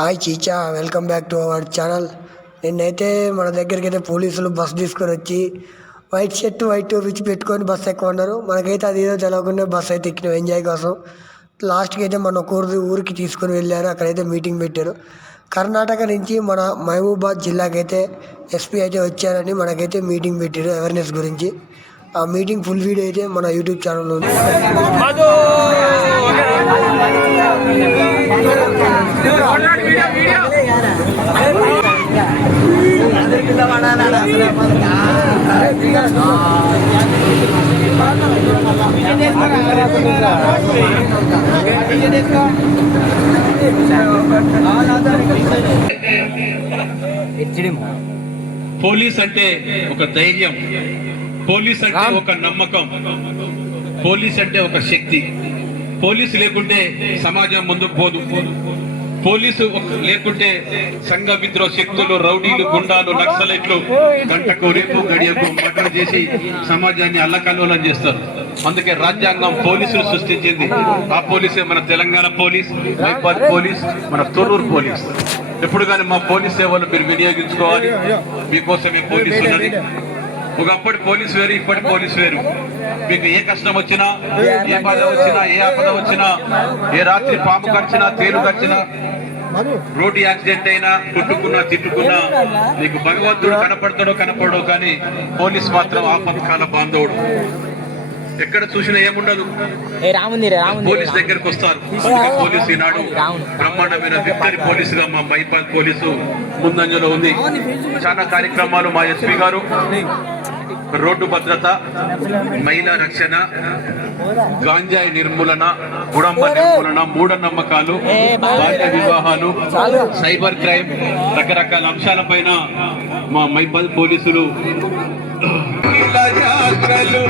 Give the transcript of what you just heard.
Hi చీచా, welcome back to our channel. నిన్నైతే మన దగ్గరికి అయితే పోలీసులు బస్సు తీసుకొని వచ్చి వైట్ షర్ట్ వైట్ విచ్ పెట్టుకొని బస్సు ఎక్కువ ఉన్నారు. మనకైతే అది ఏదో తెలవకుండా బస్సు అయితే ఎక్కినాం ఎంజాయ్ కోసం. లాస్ట్కి అయితే మన ఊరికి తీసుకొని వెళ్ళారు. అక్కడైతే మీటింగ్ పెట్టారు. కర్ణాటక నుంచి మన మహబూబాద్ జిల్లాకైతే ఎస్పీ అయితే వచ్చారని మనకైతే మీటింగ్ పెట్టారు అవేర్నెస్ గురించి. ఆ మీటింగ్ ఫుల్ వీడియో అయితే మన యూట్యూబ్ ఛానల్లో ఉంది. పోలీస్ అంటే ఒక ధైర్యం, పోలీస్ అంటే ఒక నమ్మకం, పోలీస్ అంటే ఒక శక్తి. పోలీసు లేకుంటే సమాజం ముందుకు పోదు. పోలీసు లేకుంటే సంఘ విద్రోహ శక్తులు, రౌడీలు, గుండాలు, నక్సలైట్లు గంటకు రేపు గడియకు మర్డర్ చేసి సమాజాన్ని అల్లకల్లోలం చేస్తారు. అందుకే రాజ్యాంగం పోలీసులు సృష్టించింది. ఆ పోలీసే మన తెలంగాణ పోలీస్, మైబాద్ పోలీస్, మన తొర్రూరు పోలీస్. ఎప్పుడు కానీ మా పోలీస్ సేవలు మీరు వినియోగించుకోవాలి. మీకోసమే పోలీసు ఉన్నది. ఒకప్పటి పోలీసు వేరు, ఇప్పటి పోలీసు వేరు. మీకు ఏ కష్టం వచ్చినా, ఏ బాధ వచ్చినా, ఏ ఆపద వచ్చినా, ఏ రాత్రి పాము కరిచినా, తేలు కరిచినా, రోడ్డు యాక్సిడెంట్ అయినా, కుట్టుకున్నా, తిట్టుకున్నా, నీకు భగవంతుడు కనపడతాడో కనపడో కానీ పోలీస్ మాత్రం ఆపత్కాల బాంధవుడు. ఎక్కడ చూసినా ఏముండదు, పోలీస్ దగ్గరికి వస్తారు. పోలీసు ఈనాడు బ్రహ్మాండమైన విక్టరీ పోలీసుగా మా మైపాల్ పోలీసు ముందంజలో ఉంది. చాలా కార్యక్రమాలు మా ఎస్పీ గారు రోడ్డు భద్రత, మహిళా రక్షణ, గాంజాయి నిర్మూలన, కుటుంబ నిర్మూలన, మూఢనమ్మకాలు, బాల్య వివాహాలు, సైబర్ క్రైమ్, రకరకాల అంశాలపైన మా మైబాద్ పోలీసులు కలలు